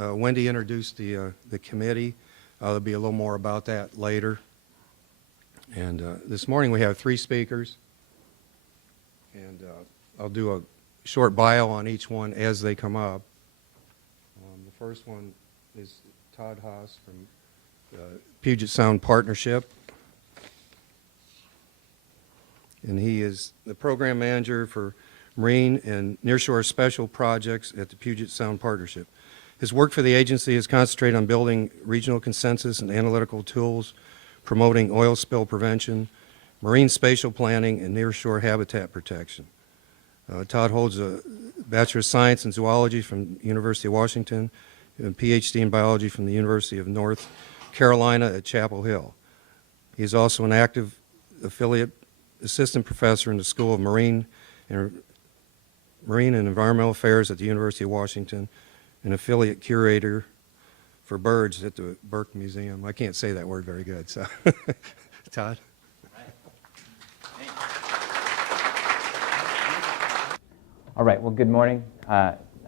Wendy introduced the committee. There'll be a little more about that later. And this morning we have 3 speakers. And I'll do a short bio on each one as they come up. The first one is Todd from Puget Sound Partnership. And he is the program manager for Marine and Nearshore Special Projects at the Puget Sound Partnership. His work for the agency is concentrated on building regional consensus and analytical tools, promoting oil spill prevention, marine spatial planning, and nearshore habitat protection. Todd holds a Bachelor of Science in Zoology from the University of Washington and a PhD in Biology from the University of North Carolina at Chapel Hill. He is also an active affiliate assistant professor in the School of Marine and Environmental Affairs at the University of Washington, an affiliate curator for birds at the Burke Museum. I can't say that word very good, so Todd. All right, well, good morning.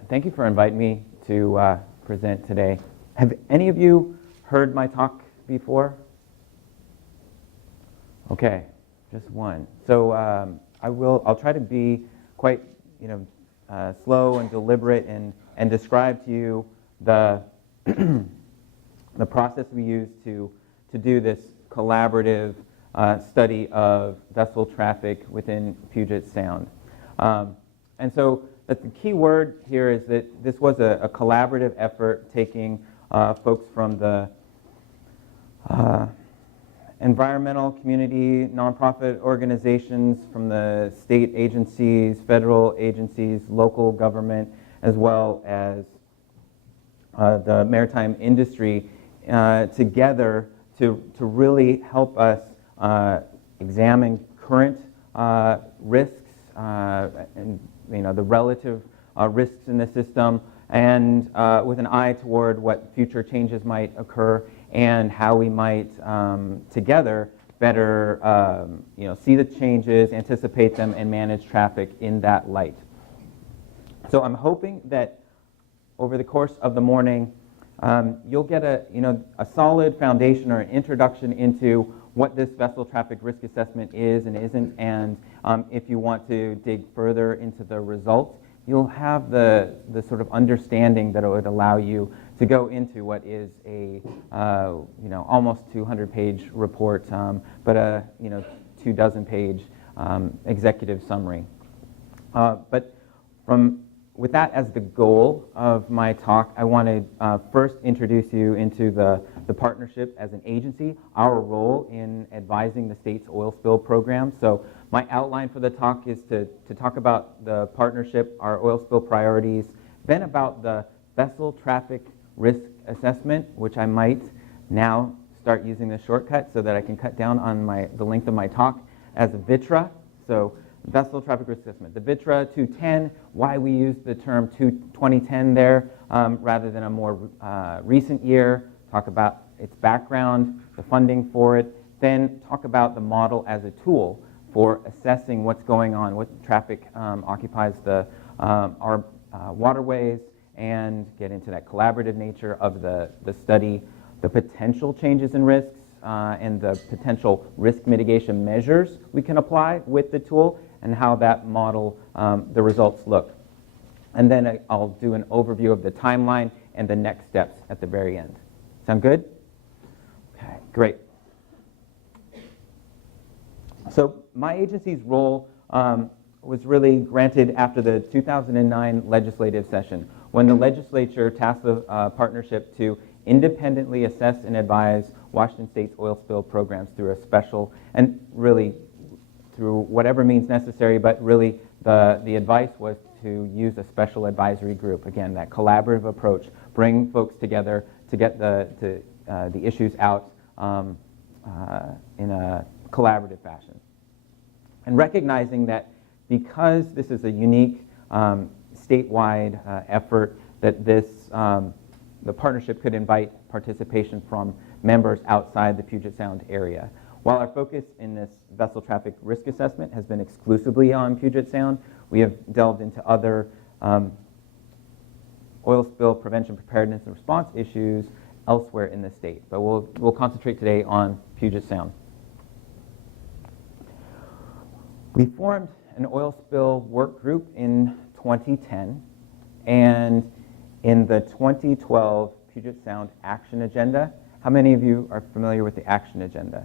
Thank you for inviting me to present today. Have any of you heard my talk before? Okay, just one. So I'll try to be quite, slow and deliberate and describe to you the the process we use to do this collaborative study of vessel traffic within Puget Sound. And so the key word here is that this was a collaborative effort taking folks from the environmental community, nonprofit organizations, from the state agencies, federal agencies, local government, as well as the maritime industry together to really help us examine current risks and the relative risks in the system, and with an eye toward what future changes might occur and how we might together better see the changes, anticipate them, and manage traffic in that light. So I'm hoping that over the course of the morning you'll get a solid foundation or an introduction into what this vessel traffic risk assessment is and isn't, and if you want to dig further into the results, you'll have the sort of understanding that it would allow you to go into what is a almost 200-page report, but a 24-page executive summary. But with that as the goal of my talk, I want to first introduce you into the partnership as an agency, our role in advising the state's oil spill program. So my outline for the talk is to talk about the partnership, our oil spill priorities, then about the vessel traffic risk assessment, which I might now start using the shortcut so that I can cut down on the length of my talk, as VTRA. So vessel traffic risk assessment. The VTRA 210, why we use the term 2010 there rather than a more recent year, talk about its background, the funding for it, then talk about the model as a tool for assessing what's going on, what traffic occupies our waterways, and get into that collaborative nature of the study, the potential changes in risks, and the potential risk mitigation measures we can apply with the tool, and how that model, the results look. And then I'll do an overview of the timeline and the next steps at the very end. Sound good? Okay, great. So my agency's role was really granted after the 2009 legislative session, when the legislature tasked the partnership to independently assess and advise Washington State's oil spill programs through a special, and really through whatever means necessary, but really the advice was to use a special advisory group. Again, that collaborative approach, bring folks together to get the issues out in a collaborative fashion. And recognizing that because this is a unique statewide effort, that the partnership could invite participation from members outside the Puget Sound area. While our focus in this vessel traffic risk assessment has been exclusively on Puget Sound, we have delved into other oil spill prevention, preparedness, and response issues elsewhere in the state. But we'll concentrate today on Puget Sound. We formed an oil spill work group in 2010, and in the 2012 Puget Sound Action Agenda, how many of you are familiar with the Action Agenda?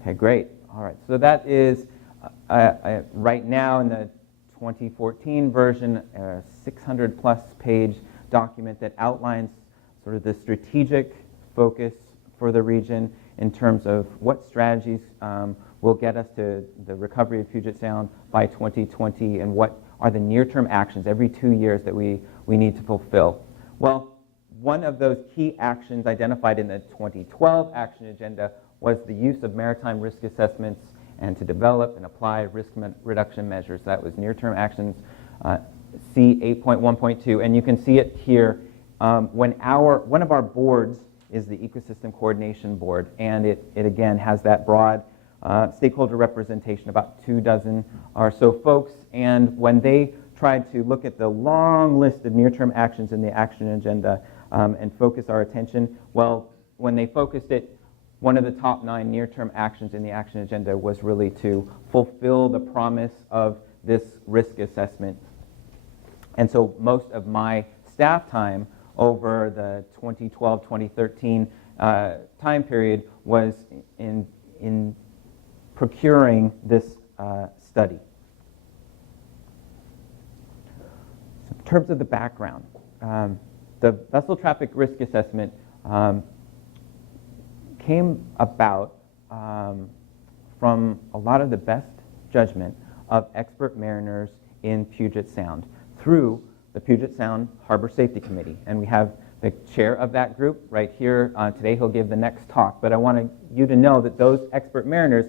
Okay, great. All right, so that is right now in the 2014 version, a 600-plus page document that outlines sort of the strategic focus for the region in terms of what strategies will get us to the recovery of Puget Sound by 2020 and what are the near-term actions every 2 years that we need to fulfill. Well, one of those key actions identified in the 2012 Action Agenda was the use of maritime risk assessments and to develop and apply risk reduction measures. That was near-term actions, C 8.1.2, and you can see it here. One of our boards is the Ecosystem Coordination Board, and it again has that broad stakeholder representation, about 24 or so folks, and when they tried to look at the long list of near-term actions in the Action Agenda and focus our attention, well, when they focused it, one of the top 9 near-term actions in the Action Agenda was really to fulfill the promise of this risk assessment. And so most of my staff time over the 2012-2013 time period was in procuring this study. So in terms of the background, the vessel traffic risk assessment came about from a lot of the best judgment of expert mariners in Puget Sound through the Puget Sound Harbor Safety Committee. And we have the chair of that group right here today. He'll give the next talk. But I want you to know that those expert mariners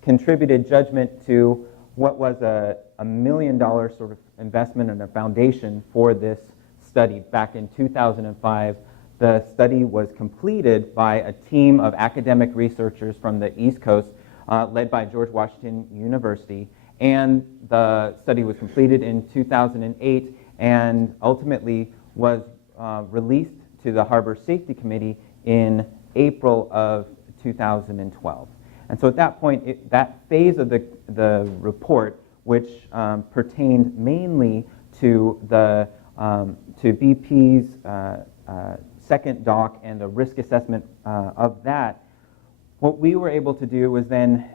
contributed judgment to what was a $1 million sort of investment and a foundation for this study back in 2005. The study was completed by a team of academic researchers from the East Coast, led by George Washington University. And the study was completed in 2008 and ultimately was released to the Harbor Safety Committee in April of 2012. And so at that point, that phase of the report, which pertained mainly to the to BP's second dock and the risk assessment of that, what we were able to do was then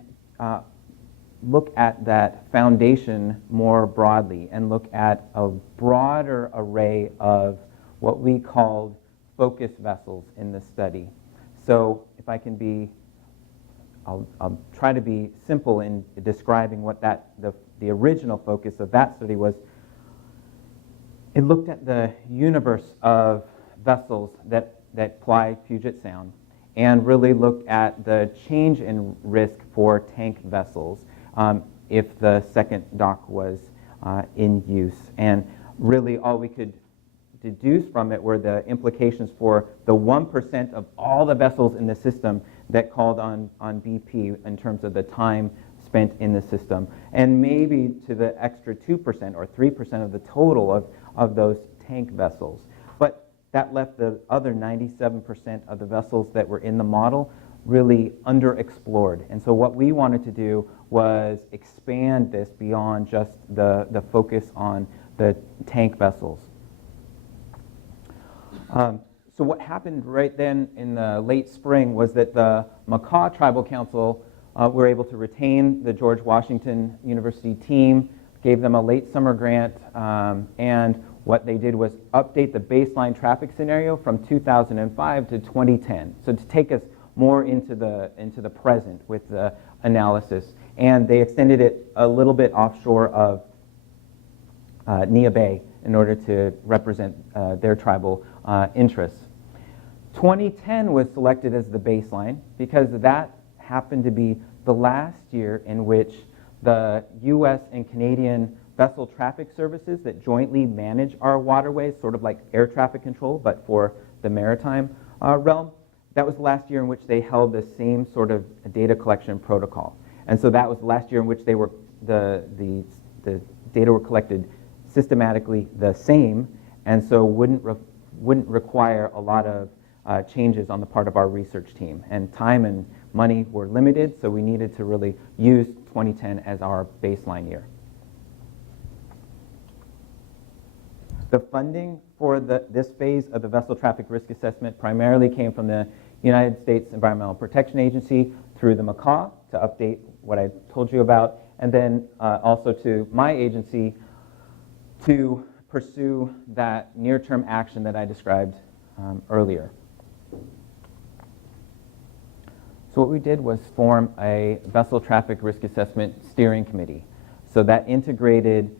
look at that foundation more broadly and look at a broader array of what we called focus vessels in the study. So if I can be, I'll try to be simple in describing what the original focus of that study was. It looked at the universe of vessels that ply Puget Sound and really looked at the change in risk for tank vessels if the second dock was in use. And really all we could deduce from it were the implications for the 1% of all the vessels in the system that called on BP in terms of the time spent in the system, and maybe to the extra 2% or 3% of the total of those tank vessels. But that left the other 97% of the vessels that were in the model really underexplored. And so what we wanted to do was expand this beyond just the focus on the tank vessels. So what happened right then in the late spring was that the Makah Tribal Council were able to retain the George Washington University team, gave them a late summer grant, and what they did was update the baseline traffic scenario from 2005 to 2010. So to take us more into the present with the analysis. And they extended it a little bit offshore of Nia Bay in order to represent their tribal interests. 2010 was selected as the baseline because that happened to be the last year in which the U.S. and Canadian vessel traffic services that jointly manage our waterways, sort of like air traffic control, but for the maritime realm, that was the last year in which they held the same sort of data collection protocol. And so that was the last year in which they were the data were collected systematically the same, and so wouldn't require a lot of changes on the part of our research team. And time and money were limited, so we needed to really use 2010 as our baseline year. The funding for this phase of the vessel traffic risk assessment primarily came from the United States Environmental Protection Agency through the MACA to update what I told you about, and then also to my agency to pursue that near-term action that I described earlier. So what we did was form a vessel traffic risk assessment steering committee. So that integrated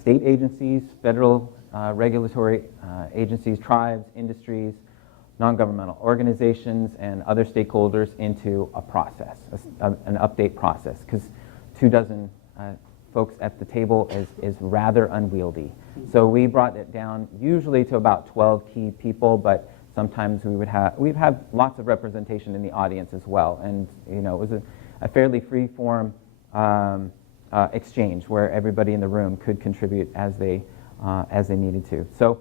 state agencies, federal regulatory agencies, tribes, industries, non-governmental organizations, and other stakeholders into a process, an update process, because 24 folks at the table is rather unwieldy. So we brought it down usually to about 12 key people, but sometimes we've had lots of representation in the audience as well. And it was a fairly free-form exchange where everybody in the room could contribute as they needed to. So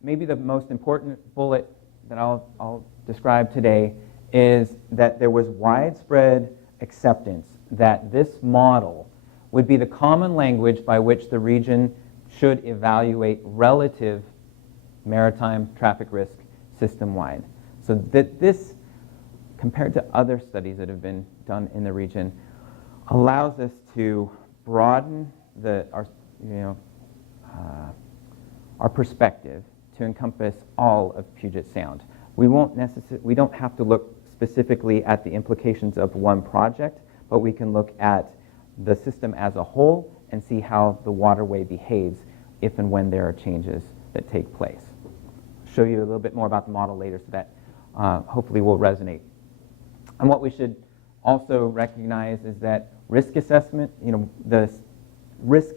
maybe the most important bullet that I'll describe today is that there was widespread acceptance that this model would be the common language by which the region should evaluate relative maritime traffic risk system-wide. So that this, compared to other studies that have been done in the region, allows us to broaden our perspective to encompass all of Puget Sound. We don't have to look specifically at the implications of one project, but we can look at the system as a whole and see how the waterway behaves if and when there are changes that take place. I'll show you a little bit more about the model later so that hopefully will resonate. And what we should also recognize is that risk assessment, the risk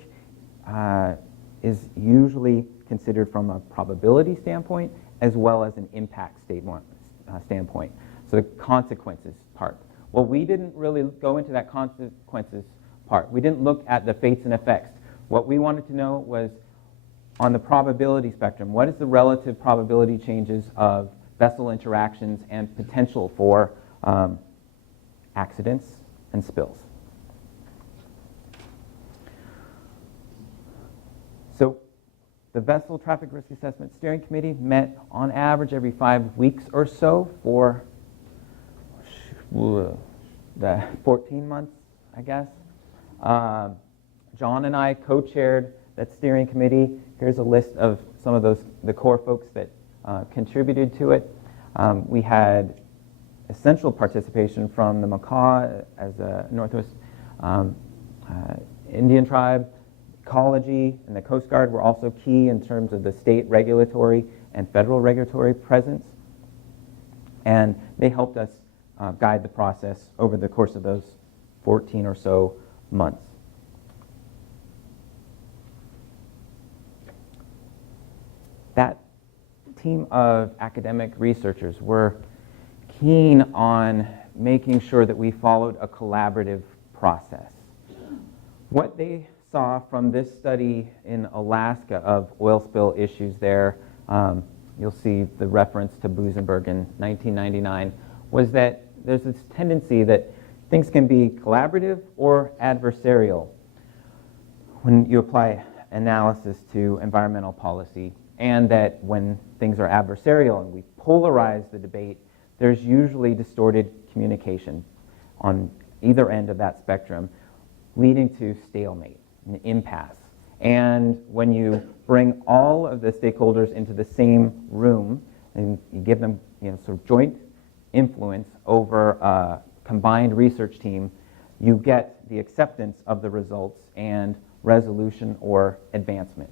is usually considered from a probability standpoint as well as an impact standpoint. So the consequences part. Well, we didn't really go into that consequences part. We didn't look at the fates and effects. What we wanted to know was, on the probability spectrum, what is the relative probability changes of vessel interactions and potential for accidents and spills? So the Vessel Traffic Risk Assessment Steering Committee met on average every 5 weeks or so for the 14 months, I guess. John and I co-chaired that steering committee. Here's a list of some of the core folks that contributed to it. We had essential participation from the Makah as a Northwest Indian tribe. Ecology and the Coast Guard were also key in terms of the state regulatory and federal regulatory presence. And they helped us guide the process over the course of those 14 or so months. That team of academic researchers were keen on making sure that we followed a collaborative process. What they saw from this study in Alaska of oil spill issues there, you'll see the reference to Busenberg in 1999, was that there's this tendency that things can be collaborative or adversarial when you apply analysis to environmental policy, and that when things are adversarial and we polarize the debate, there's usually distorted communication on either end of that spectrum, leading to stalemate, an impasse. And when you bring all of the stakeholders into the same room and you give them sort of joint influence over a combined research team, you get the acceptance of the results and resolution or advancement.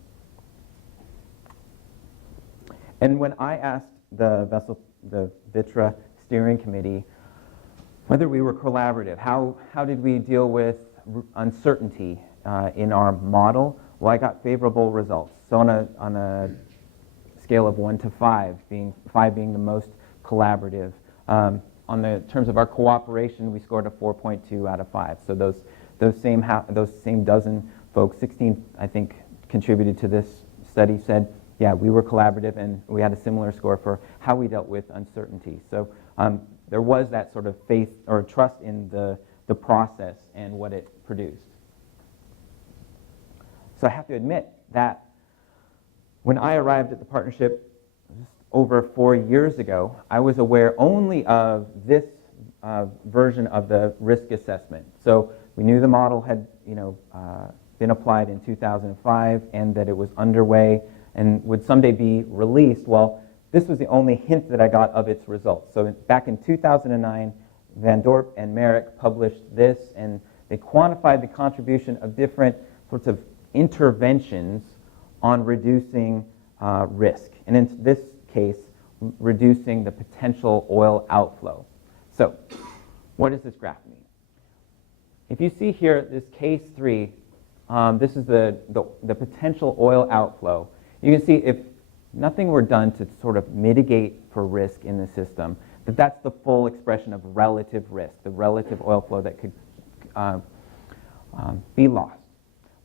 And when I asked the VTRA steering committee whether we were collaborative, how did we deal with uncertainty in our model? Well, I got favorable results. So on a scale of 1 to 5, 5 being the most collaborative, on the terms of our cooperation, we scored a 4.2 out of 5. So those same dozen folks, 16 I think, contributed to this study said, yeah, we were collaborative and we had a similar score for how we dealt with uncertainty. So there was that sort of faith or trust in the process and what it produced. So I have to admit that when I arrived at the partnership just over 4 years ago, I was aware only of this version of the risk assessment. So we knew the model had been applied in 2005 and that it was underway and would someday be released. Well, this was the only hint that I got of its results. So back in 2009, Van Dorp and Merrick published this, and they quantified the contribution of different sorts of interventions on reducing risk, and in this case, reducing the potential oil outflow. So what does this graph mean? If you see here, this case 3, this is the potential oil outflow. You can see if nothing were done to sort of mitigate for risk in the system, that's the full expression of relative risk, the relative oil flow that could be lost.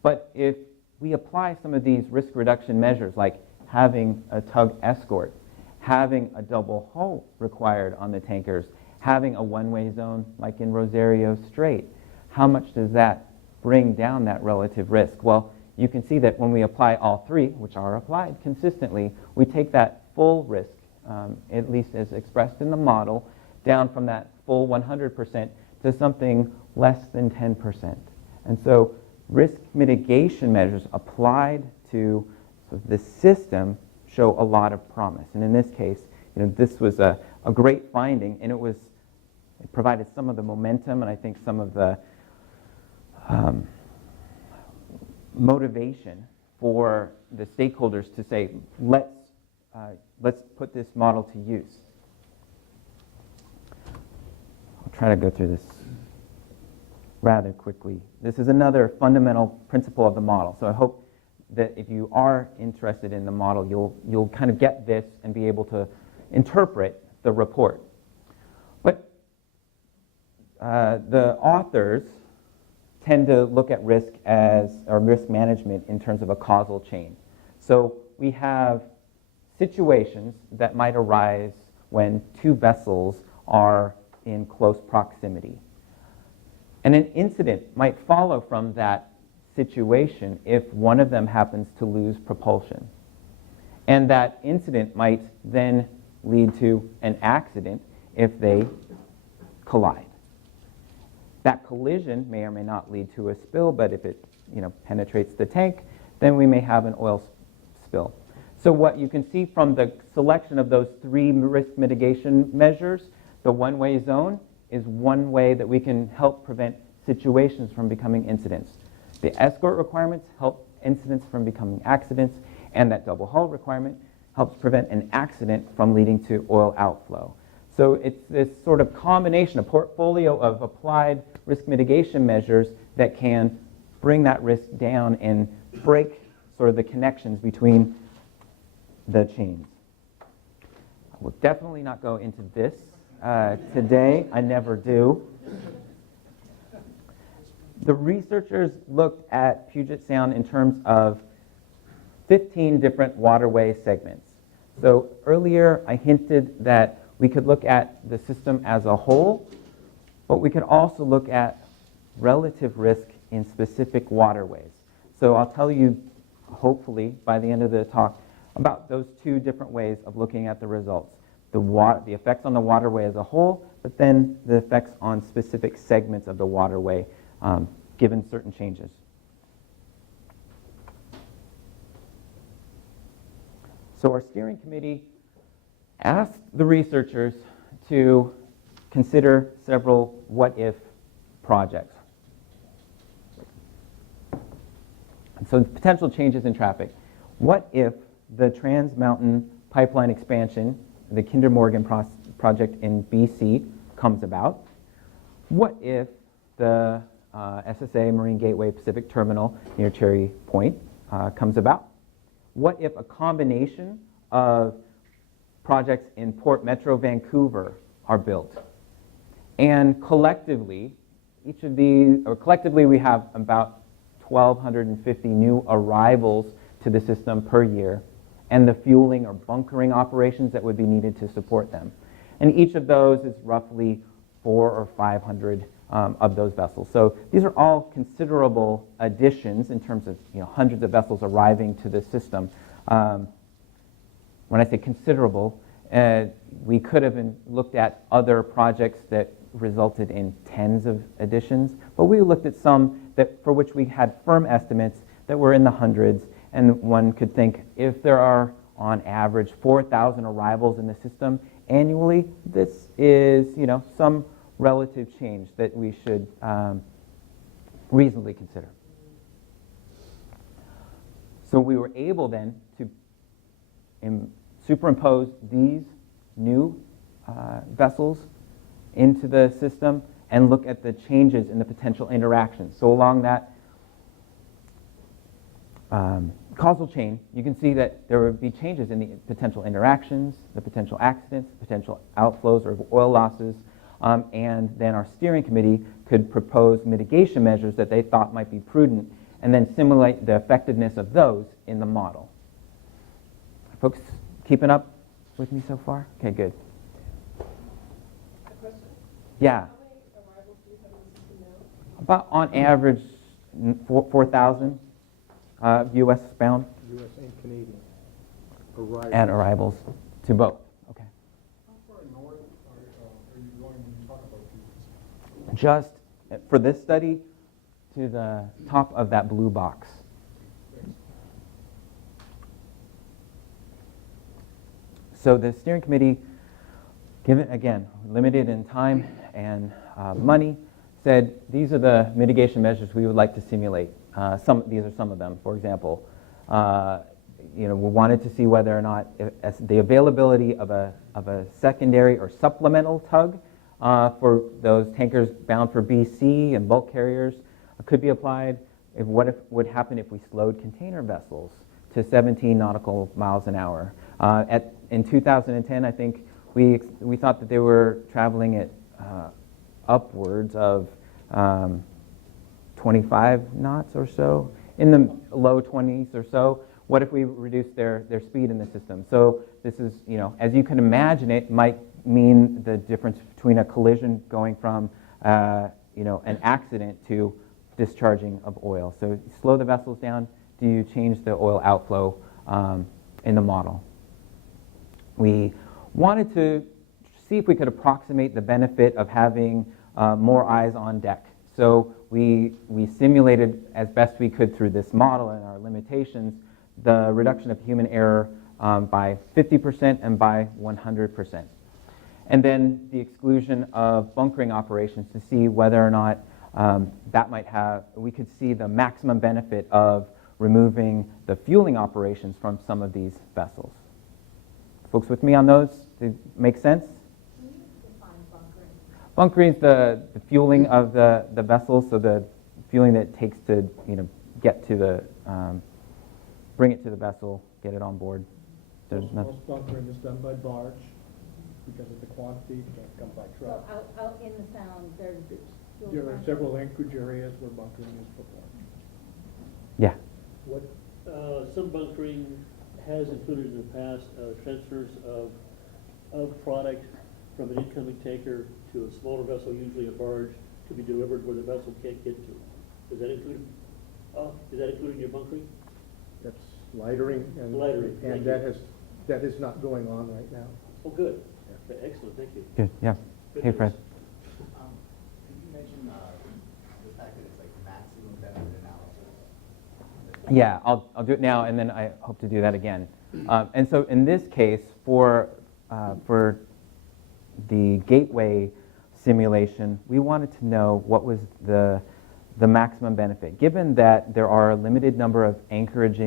But if we apply some of these risk reduction measures, like having a tug escort, having a double hull required on the tankers, having a one-way zone like in Rosario Strait, how much does that bring down that relative risk? Well, you can see that when we apply all three, which are applied consistently, we take that full risk, at least as expressed in the model, down from that full 100% to something less than 10%. And so risk mitigation measures applied to the system show a lot of promise. And in this case, this was a great finding, and it provided some of the momentum and I think some of the motivation for the stakeholders to say, let's put this model to use. I'll try to go through this rather quickly. This is another fundamental principle of the model. So I hope that if you are interested in the model, you'll kind of get this and be able to interpret the report. But the authors tend to look at risk or risk management in terms of a causal chain. So we have situations that might arise when two vessels are in close proximity. And an incident might follow from that situation if one of them happens to lose propulsion. And that incident might then lead to an accident if they collide. That collision may or may not lead to a spill, but if it penetrates the tank, then we may have an oil spill. So what you can see from the selection of those three risk mitigation measures, the one-way zone is one way that we can help prevent situations from becoming incidents. The escort requirements help incidents from becoming accidents, and that double hull requirement helps prevent an accident from leading to oil outflow. So it's this sort of combination, a portfolio of applied risk mitigation measures that can bring that risk down and break sort of the connections between the chains. I will definitely not go into this today. I never do. The researchers looked at Puget Sound in terms of 15 different waterway segments. So earlier I hinted that we could look at the system as a whole, but we could also look at relative risk in specific waterways. So I'll tell you, hopefully, by the end of the talk, about those two different ways of looking at the results. The effects on the waterway as a whole, but then the effects on specific segments of the waterway given certain changes. So our steering committee asked the researchers to consider several what-if projects. And so potential changes in traffic. What if the Trans Mountain Pipeline expansion, the Kinder Morgan project in BC, comes about? What if the SSA Marine Gateway Pacific Terminal near Cherry Point comes about? What if a combination of projects in Port Metro Vancouver are built? And collectively, we have about 1,250 new arrivals to the system per year, and the fueling or bunkering operations that would be needed to support them. And each of those is roughly 400 or 500 of those vessels. So these are all considerable additions in terms of hundreds of vessels arriving to the system. When I say considerable, we could have looked at other projects that resulted in tens of additions, but we looked at some for which we had firm estimates that were in the hundreds, and one could think if there are on average 4,000 arrivals in the system annually, this is some relative change that we should reasonably consider. So we were able then to superimpose these new vessels into the system and look at the changes in the potential interactions. So along that causal chain, you can see that there would be changes in the potential interactions, the potential accidents, potential outflows or oil losses, and then our steering committee could propose mitigation measures that they thought might be prudent and then simulate the effectiveness of those in the model. Folks keeping up with me so far? Okay, good. A question? Yeah. How many arrivals do you have in the system now? About on average 4,000 U.S. bound U.S. and Canadian arrivals. and arrivals to both. Okay. How far north are you going when you talk about these? Just for this study to the top of that blue box. So the steering committee, given again limited in time and money, said these are the mitigation measures we would like to simulate. These are some of them. For example, we wanted to see whether or not the availability of a secondary or supplemental tug for those tankers bound for BC and bulk carriers could be applied. What would happen if we slowed container vessels to 17 nautical miles an hour? In 2010, I think we thought that they were traveling at upwards of 25 knots or so, in the low 20s or so. What if we reduce their speed in the system? So this is, as you can imagine, it might mean the difference between a collision going from, an accident to discharging of oil. So you slow the vessels down. Do you change the oil outflow in the model? We wanted to see if we could approximate the benefit of having more eyes on deck. So we simulated as best we could through this model and our limitations the reduction of human error by 50% and by 100%. And then the exclusion of bunkering operations to see whether or not we could see the maximum benefit of removing the fueling operations from some of these vessels. Folks with me on those? Did it make sense? Can you define bunkering? Bunkering is the fueling of the vessel, so the fueling that it takes to get to the bring it to the vessel, get it on board. Most bunkering is done by barge because of the quantity, it can't come by So truck. out in the sound, there's fuel There are transfer? several anchorage areas where bunkering is performed. Yeah. What, some bunkering has included in the past transfers of product from an incoming tanker to a smaller vessel, usually a barge, to be delivered where the vessel can't get to. Is that included? Is that included in your bunkering? That's lightering, and Lightering, that is not going on right now. Oh, good. Okay, excellent, thank you. Good. Yeah. Good Hey, news. Fred. Could you mention the fact that it's like maximum benefit analysis? Yeah, I'll do it now, and then I hope to do that again. And so in this case, for the gateway simulation, we wanted to know what was the maximum benefit. Given that there are a limited number of anchorage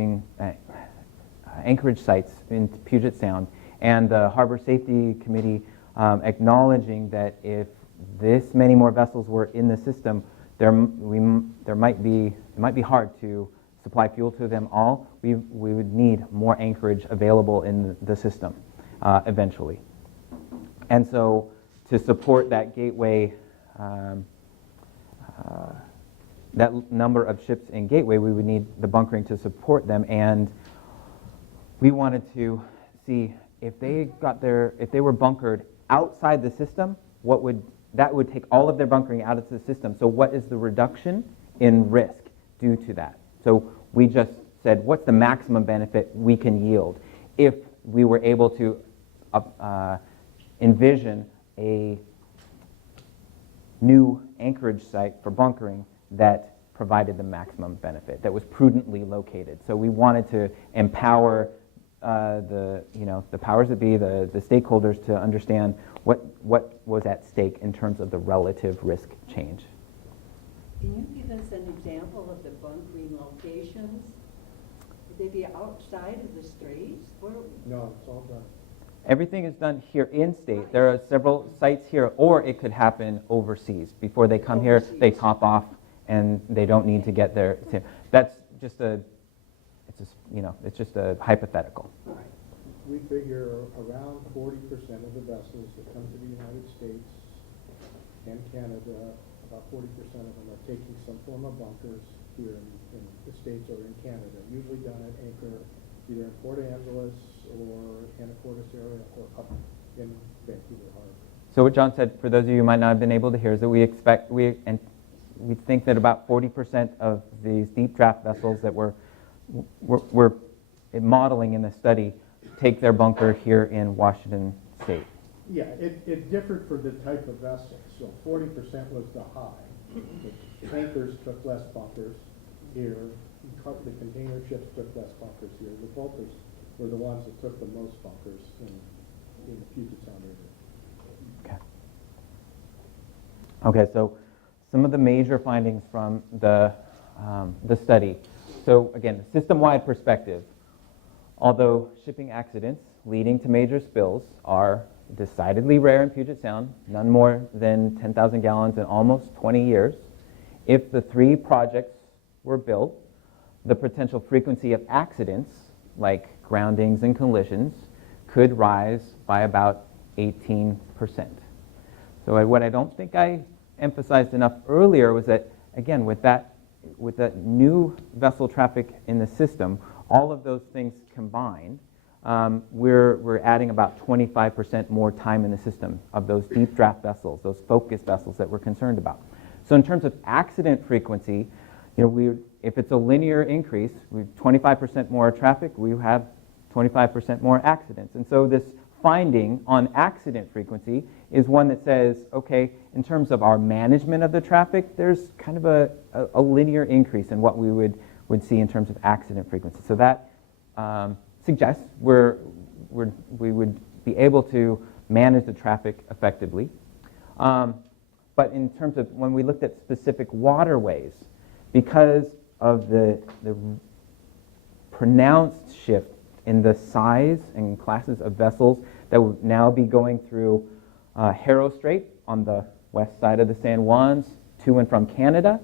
sites in Puget Sound, and the Harbor Safety Committee acknowledging that if this many more vessels were in the system, it might be hard to supply fuel to them all. We would need more anchorage available in the system eventually. And so to support that gateway, that number of ships in gateway, we would need the bunkering to support them, and we wanted to see if they were bunkered outside the system, that would take all of their bunkering out of the system. So what is the reduction in risk due to that? So we just said, what's the maximum benefit we can yield if we were able to envision a new anchorage site for bunkering that provided the maximum benefit, that was prudently located. So we wanted to empower the powers that be, the stakeholders, to understand what was at stake in terms of the relative risk change. Can you give us an example of the bunkering locations? Would they be outside of the streets? No, it's all done. Everything is done here in state. There are several sites here, or it could happen overseas. Before they come here, they top off, and they don't need to get there. That's just it's just a hypothetical. We figure around 40% of the vessels that come to the United States and Canada, about 40% of them are taking some form of bunkers here in the States or in Canada, usually done at anchor either in Port Angeles or Anacortes area or up in Vancouver Harbor. So what John said, for those of you who might not have been able to hear, is that we think that about 40% of these deep draft vessels that we're modeling in the study take their bunker here in Washington State. Yeah, it differed for the type of vessel. So 40% was the high. The tankers took less bunkers here. The container ships took less bunkers here. The bulkers were the ones that took the most bunkers in the Puget Sound area. Okay, so some of the major findings from the study. So again, system-wide perspective. Although shipping accidents leading to major spills are decidedly rare in Puget Sound, none more than 10,000 gallons in almost 20 years, if the 3 projects were built, the potential frequency of accidents, like groundings and collisions, could rise by about 18%. So what I don't think I emphasized enough earlier was that, again, with that new vessel traffic in the system, all of those things combined, we're adding about 25% more time in the system of those deep draft vessels, those focus vessels that we're concerned about. So in terms of accident frequency, if it's a linear increase, we have 25% more traffic, we have 25% more accidents. And so this finding on accident frequency is one that says, okay, in terms of our management of the traffic, there's kind of a linear increase in what we would see in terms of accident frequency. So that suggests we would be able to manage the traffic effectively. But in terms of when we looked at specific waterways, because of the pronounced shift in the size and classes of vessels that would now be going through Haro Strait on the west side of the San Juans to and from Canada,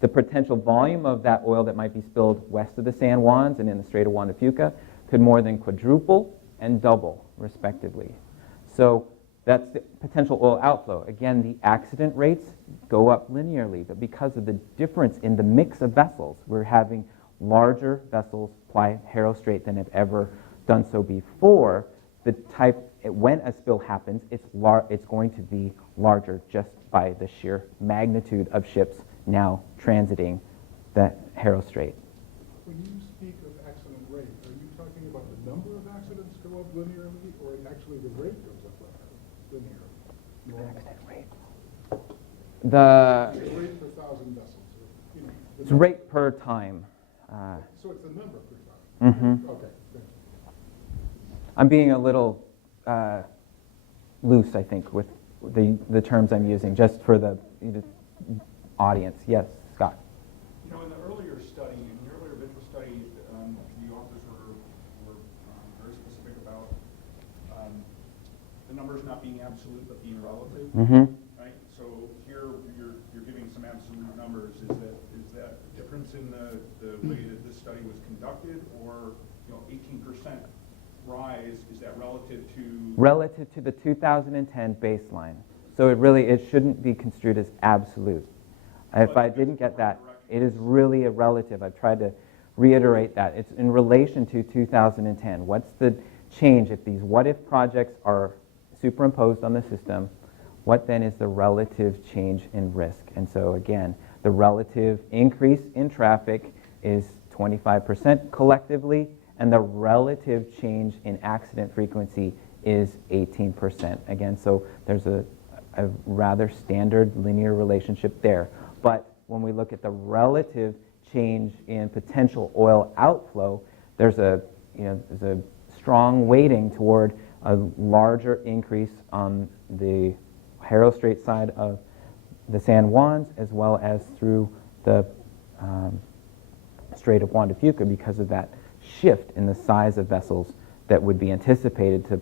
the potential volume of that oil that might be spilled west of the San Juans and in the Strait of Juan de Fuca could more than quadruple and double, respectively. So that's the potential oil outflow. Again, the accident rates go up linearly, but because of the difference in the mix of vessels, we're having larger vessels ply Haro Strait than have ever done so before. When a spill happens, it's going to be larger just by the sheer magnitude of ships now transiting the Haro Strait. When you speak of accident rate, are you talking about the number of accidents go up linearly, or actually the rate goes up linearly? Accident rate. The Rate per thousand vessels. it's rate per time. So it's the number per time. Mm-hmm. Okay. Good. I'm being a little loose, I think, with the terms I'm using, just for the audience. Yes, Scott. In the earlier study, in the earlier visual study, the authors were very specific about the numbers not being absolute but being relative. Mm-hmm. Right. So here you're giving some absolute numbers. Is that a difference in the way that this study was conducted, or 18% rise? Is that relative to the 2010 baseline? So it shouldn't be construed as absolute. If I didn't get that, it is really a relative. I've tried to reiterate that. It's in relation to 2010. What's the change if these what-if projects are superimposed on the system? What then is the relative change in risk? And so again, the relative increase in traffic is 25% collectively, and the relative change in accident frequency is 18%. Again, so there's a rather standard linear relationship there. But when we look at the relative change in potential oil outflow, there's a strong weighting toward a larger increase on the Harrow Strait side of the San Juans, as well as through the Strait of Juan de Fuca, because of that shift in the size of vessels that would be anticipated to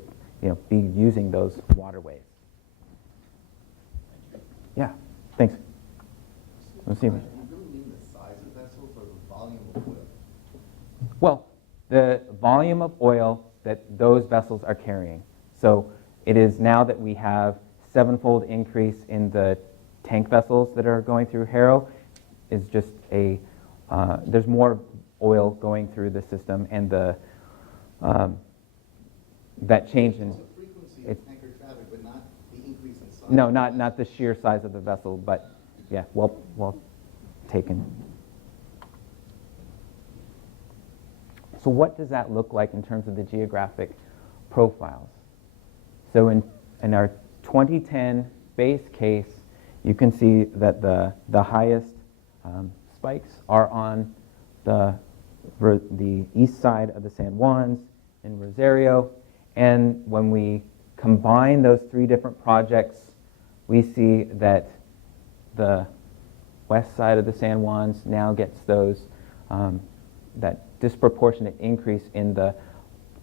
be using those waterways. Yeah, thanks. Let's see. Do you really mean the size of vessels or the volume of oil? Well, the volume of oil that those vessels are carrying. So it is now that we have 7-fold increase in the tank vessels that are going through Harrow, is just there's more oil going through the system, and that change in The frequency of tanker traffic, but not the increase in size. no, not the sheer size of the vessel, but yeah, well taken. So what does that look like in terms of the geographic profiles? So in our 2010 base case, you can see that the highest spikes are on the east side of the San Juans in Rosario, and when we combine those 3 different projects, we see that the west side of the San Juans now gets that disproportionate increase in the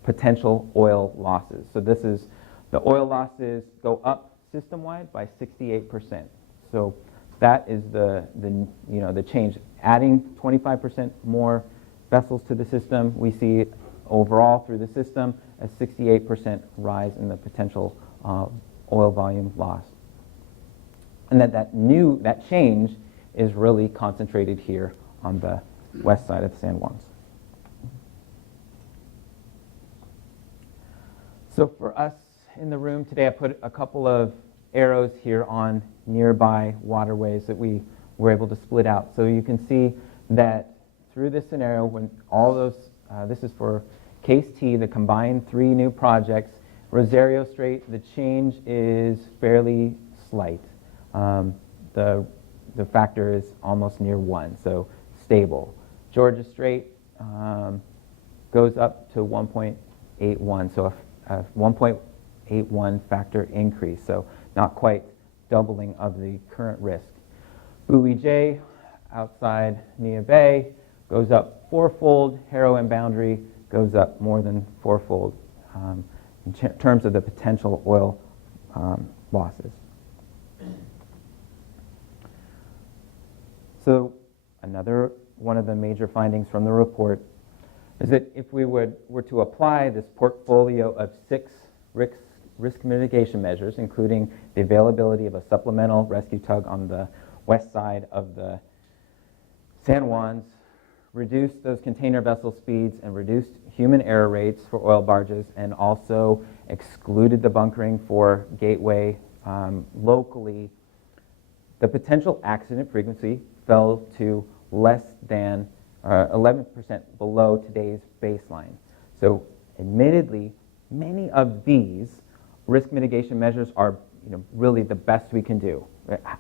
potential oil losses. So this is, the oil losses go up system-wide by 68%. So that is the change. Adding 25% more vessels to the system, we see overall through the system a 68% rise in the potential oil volume loss. And that change is really concentrated here on the west side of the San Juans. So for us in the room today, I put a couple of arrows here on nearby waterways that we were able to split out. So you can see that through this scenario, when all those, this is for case T, the combined 3 new projects, Rosario Strait, the change is fairly slight. The factor is almost near 1, so stable. Georgia Strait goes up to 1.81, so a 1.81 factor increase, so not quite doubling of the current risk. Buoy J, outside Nia Bay, goes up 4-fold. Harrow and Boundary goes up more than 4-fold in terms of the potential oil losses. So another one of the major findings from the report is that if we were to apply this portfolio of 6 risk mitigation measures, including the availability of a supplemental rescue tug on the west side of the San Juans, reduced those container vessel speeds and reduced human error rates for oil barges, and also excluded the bunkering for Gateway locally, the potential accident frequency fell to less than 11% below today's baseline. So admittedly, many of these risk mitigation measures are really the best we can do.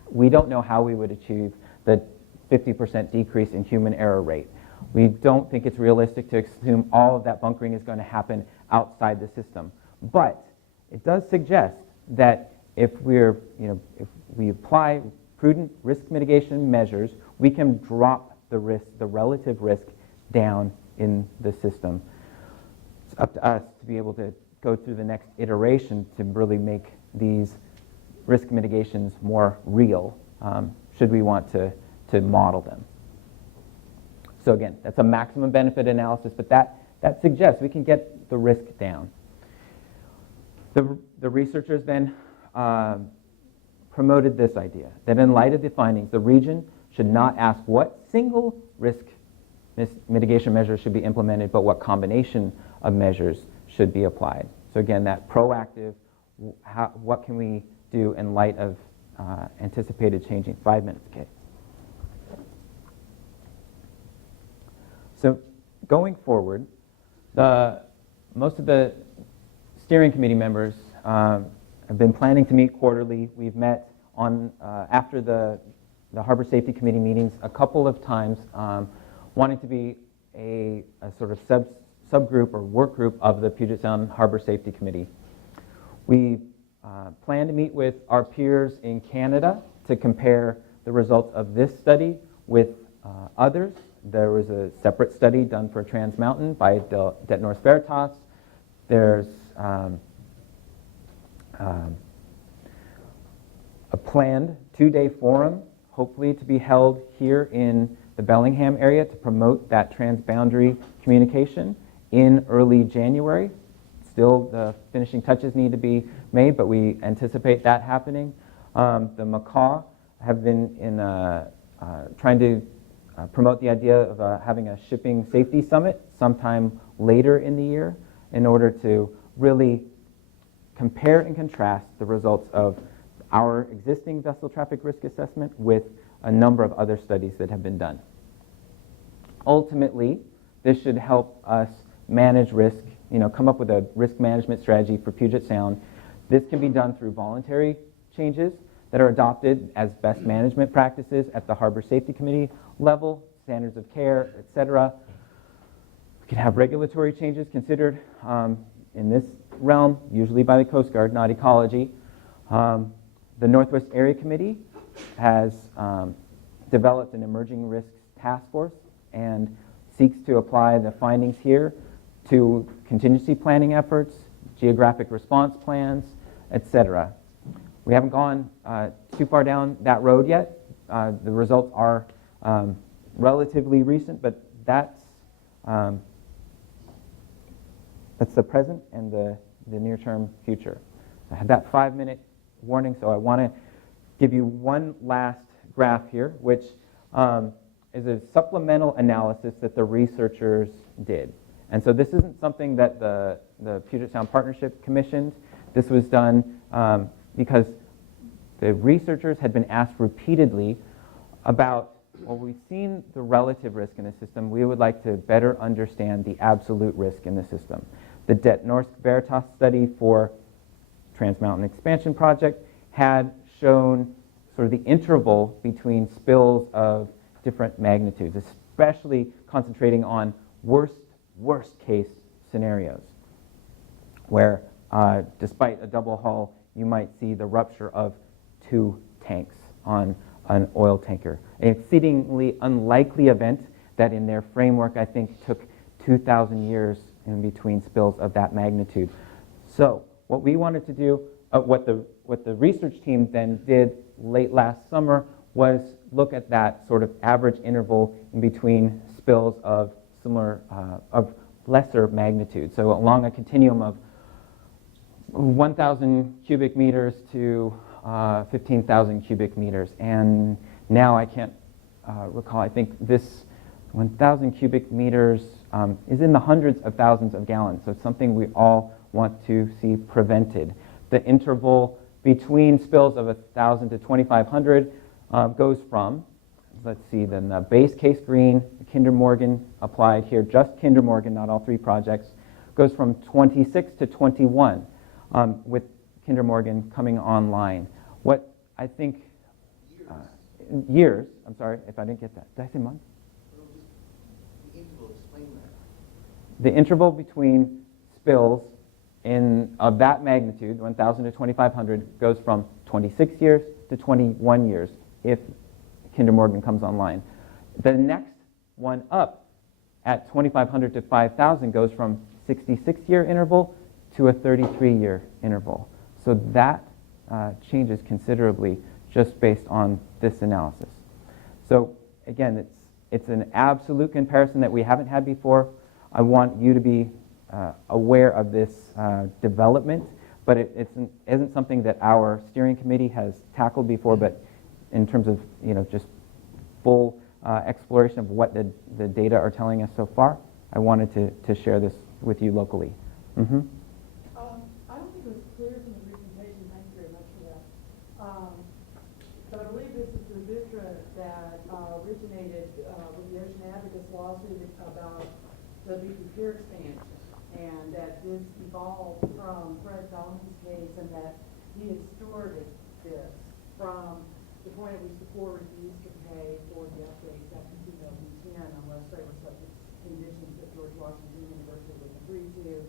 We don't know how we would achieve the 50% decrease in human error rate. We don't think it's realistic to assume all of that bunkering is going to happen outside the system. But it does suggest that if we apply prudent risk mitigation measures, we can drop the relative risk down in the system. It's up to us to be able to go through the next iteration to really make these risk mitigations more real, should we want to model them. So again, that's a maximum benefit analysis, but that suggests we can get the risk down. The researchers then promoted this idea that in light of the findings, the region should not ask what single risk mitigation measures should be implemented, but what combination of measures should be applied. So again, that proactive, what can we do in light of anticipated changing? 5 minutes, Kate. So going forward, most of the steering committee members have been planning to meet quarterly. We've met on after the Harbor Safety Committee meetings a couple of times, wanting to be a sort of subgroup or work group of the Puget Sound Harbor Safety Committee. We plan to meet with our peers in Canada to compare the results of this study with others. There was a separate study done for Trans Mountain by Det Norsk Veritas. There's a planned 2-day forum, hopefully to be held here in the Bellingham area to promote that transboundary communication in early January. Still, the finishing touches need to be made, but we anticipate that happening. The Macaw have been trying to promote the idea of having a shipping safety summit sometime later in the year in order to really compare and contrast the results of our existing vessel traffic risk assessment with a number of other studies that have been done. Ultimately, this should help us manage risk, come up with a risk management strategy for Puget Sound. This can be done through voluntary changes that are adopted as best management practices at the Harbor Safety Committee level, standards of care, et cetera. We can have regulatory changes considered in this realm, usually by the Coast Guard, not ecology. The Northwest Area Committee has developed an emerging risks task force and seeks to apply the findings here to contingency planning efforts, geographic response plans, et cetera. We haven't gone too far down that road yet. The results are relatively recent, but that's the present and the near-term future. I had that 5-minute warning, so I want to give you one last graph here, which is a supplemental analysis that the researchers did. And so this isn't something that the Puget Sound Partnership commissioned. This was done because the researchers had been asked repeatedly about, well, we've seen the relative risk in the system. We would like to better understand the absolute risk in the system. The Det Norsk Veritas study for Trans Mountain Expansion Project had shown sort of the interval between spills of different magnitudes, especially concentrating on worst case scenarios, where despite a double hull, you might see the rupture of 2 tanks on an oil tanker. An exceedingly unlikely event that in their framework, I think, took 2,000 years in between spills of that magnitude. So what we wanted to do, what the research team then did late last summer was look at that sort of average interval in between spills of similar, of lesser magnitude. So along a continuum of 1,000 cubic meters to 15,000 cubic meters. And now I can't recall, I think this 1,000 cubic meters is in the hundreds of thousands of gallons. So it's something we all want to see prevented. The interval between spills of 1,000 to 2,500 goes from, let's see, then the base case green, Kinder Morgan applied here, just Kinder Morgan, not all 3 projects, goes from 26 to 21 with Kinder Morgan coming online. What I think, years, I'm sorry if I didn't get that. Did I say months? The interval, explain that. The interval between spills of that magnitude, 1,000 to 2,500, goes from 26 years to 21 years if Kinder Morgan comes online. The next one up at 2,500 to 5,000 goes from 66-year interval to a 33-year interval. So that changes considerably just based on this analysis. So again, it's an absolute comparison that we haven't had before. I want you to be aware of this development, but it isn't something that our steering committee has tackled before, but in terms of just full exploration of what the data are telling us so far, I wanted to share this with you locally. Mm-hmm. I don't think it was clear from the presentation, thank you very much for that. But I believe this is the VTRA that originated with the Ocean Advocates lawsuit about the BP Pier expansion, and that this evolved from Fred Dahlman's case, and that he had stored this from the point at which the Corps refused to pay for the upgrades after 2010 unless they were subject to conditions that George Washington University would agree to,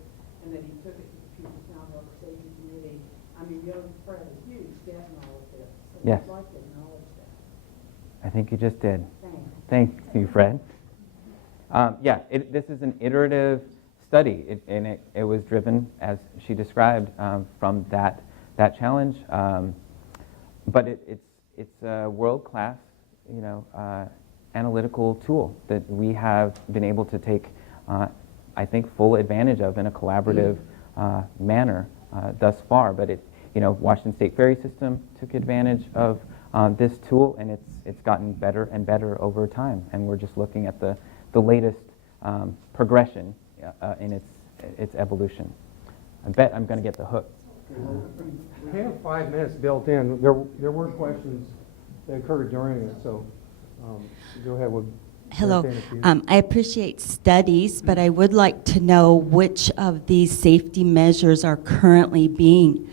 and that he took it to the Puget Sound Harbor Safety Committee. I mean, you owed Fred a huge debt in all of this. So Yes. I'd like to acknowledge that. I think you just did. Thanks. Thank you, Fred. Yeah, this is an iterative study, and it was driven, as she described, from that challenge. But it's a world-class, analytical tool that we have been able to take, I think, full advantage of in a collaborative manner thus far. But Washington State Ferry System took advantage of this tool, and it's gotten better and better over time. And we're just looking at the latest progression in its evolution. I bet I'm going to get the hook. We have 5 minutes built in. There were questions that occurred during it, so go ahead. We'll Hello. entertain a few. I appreciate studies, but I would like to know which of these safety measures are currently being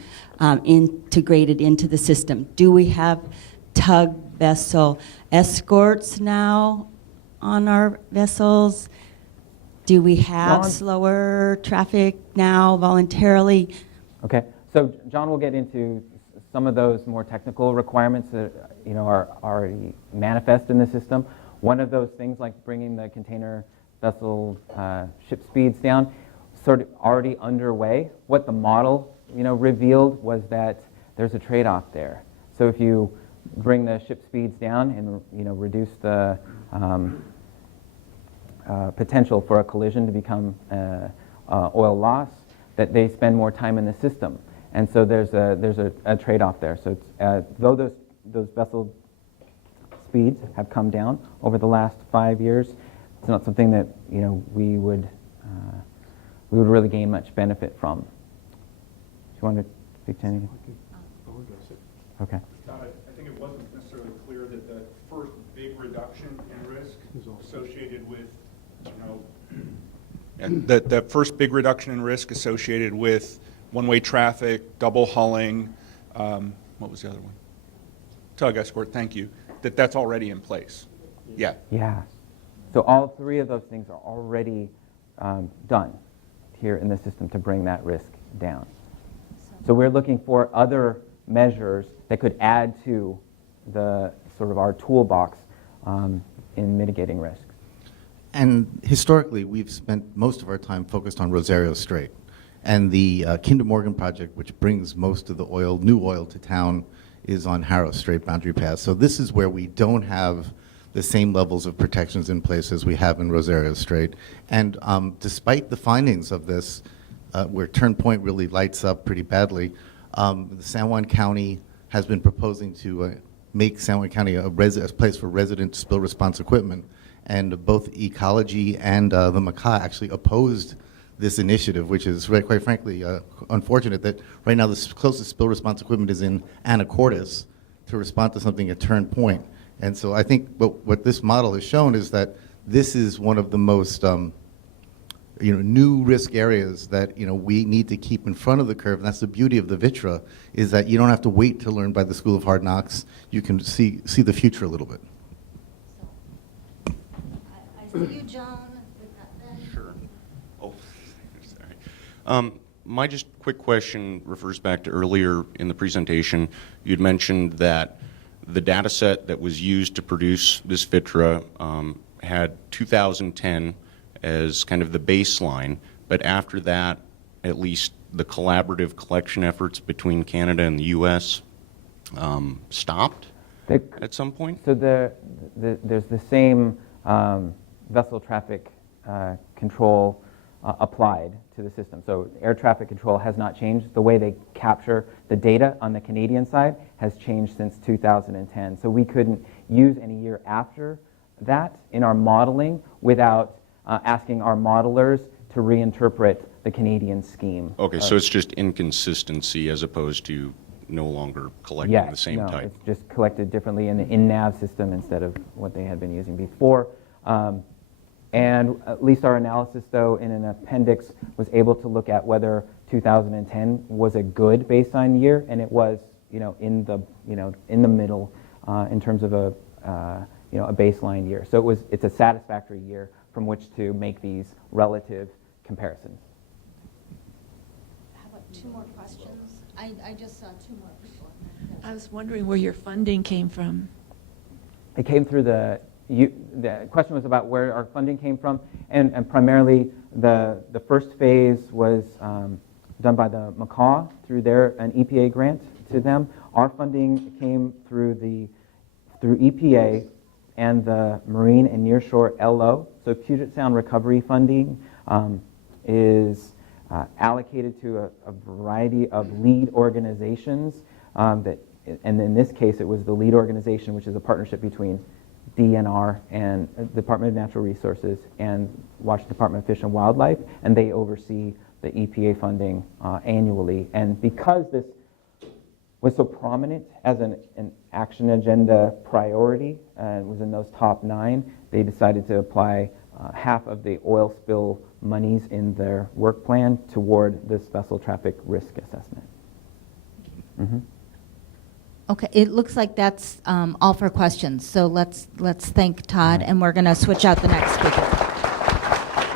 integrated into the system. Do we have tug vessel escorts now on our vessels? Do we have John? slower traffic now voluntarily? Okay, so John will get into some of those more technical requirements that are already manifest in the system. One of those things, like bringing the container vessel ship speeds down, sort of already underway. What the model revealed was that there's a trade-off there. So if you bring the ship speeds down and reduce the potential for a collision to become oil loss, that they spend more time in the system, and so there's a trade-off there. So it's, though those vessel speeds have come down over the last 5 years, it's not something that we would really gain much benefit from. Do you want to speak to anything? Okay. Todd, I think it wasn't necessarily clear that the first big reduction in risk associated with, the first big reduction in risk associated with one-way traffic, double hulling, what was the other one? Tug escort, thank you. That's already in place. Yeah. Yeah. So all 3 of those things are already done here in the system to bring that risk down. So we're looking for other measures that could add to the sort of our toolbox in mitigating risk. And historically, we've spent most of our time focused on Rosario Strait. And the Kinder Morgan project, which brings most of the new oil to town, is on Harrow Strait boundary pass. So this is where we don't have the same levels of protections in place as we have in Rosario Strait. And despite the findings of this, where Turn Point really lights up pretty badly, the San Juan County has been proposing to make San Juan County a place for resident spill response equipment. And both Ecology and the MACA actually opposed this initiative, which is, quite frankly, unfortunate that right now the closest spill response equipment is in Anacortes to respond to something at Turn Point. And so I think what this model has shown is that this is one of the most new risk areas that we need to keep in front of the curve. And that's the beauty of the VTRA, is that you don't have to wait to learn by the School of Hard Knocks. You can see the future a little bit. I see you, Joan. We've got Ben. Sure. Oh, sorry. My just quick question refers back to earlier in the presentation. You'd mentioned that the data set that was used to produce this VTRA had 2010 as kind of the baseline, but after that, at least the collaborative collection efforts between Canada and the U.S. Stopped at some point? So there's the same vessel traffic control applied to the system. So air traffic control has not changed. The way they capture the data on the Canadian side has changed since 2010. So we couldn't use any year after that in our modeling without asking our modelers to reinterpret the Canadian scheme. Okay, so it's just inconsistency as opposed to no longer collecting the same no, type? it's just collected differently in the in-nav system instead of what they had been using before. And at least our analysis, though, in an appendix was able to look at whether 2010 was a good baseline year, and it was, in the middle in terms of a baseline year. So it's a satisfactory year from which to make these relative comparisons. How about 2 more questions? I just saw 2 more people. I was wondering where your funding came from. It came through the question was about where our funding came from, and primarily the first phase was done by the Macaw through an EPA grant to them. Our funding came through EPA and the Marine and Nearshore LO. So Puget Sound recovery funding is allocated to a variety of lead organizations and in this case it was the lead organization, which is a partnership between DNR and Department of Natural Resources and Washington Department of Fish and Wildlife, and they oversee the EPA funding annually. And because this was so prominent as an action agenda priority, was in those top 9, they decided to apply half of the oil spill monies in their work plan toward this vessel traffic risk assessment. Mm-hmm. Okay, it looks like that's all for questions. So let's thank Todd, and we're going to switch out the next speaker.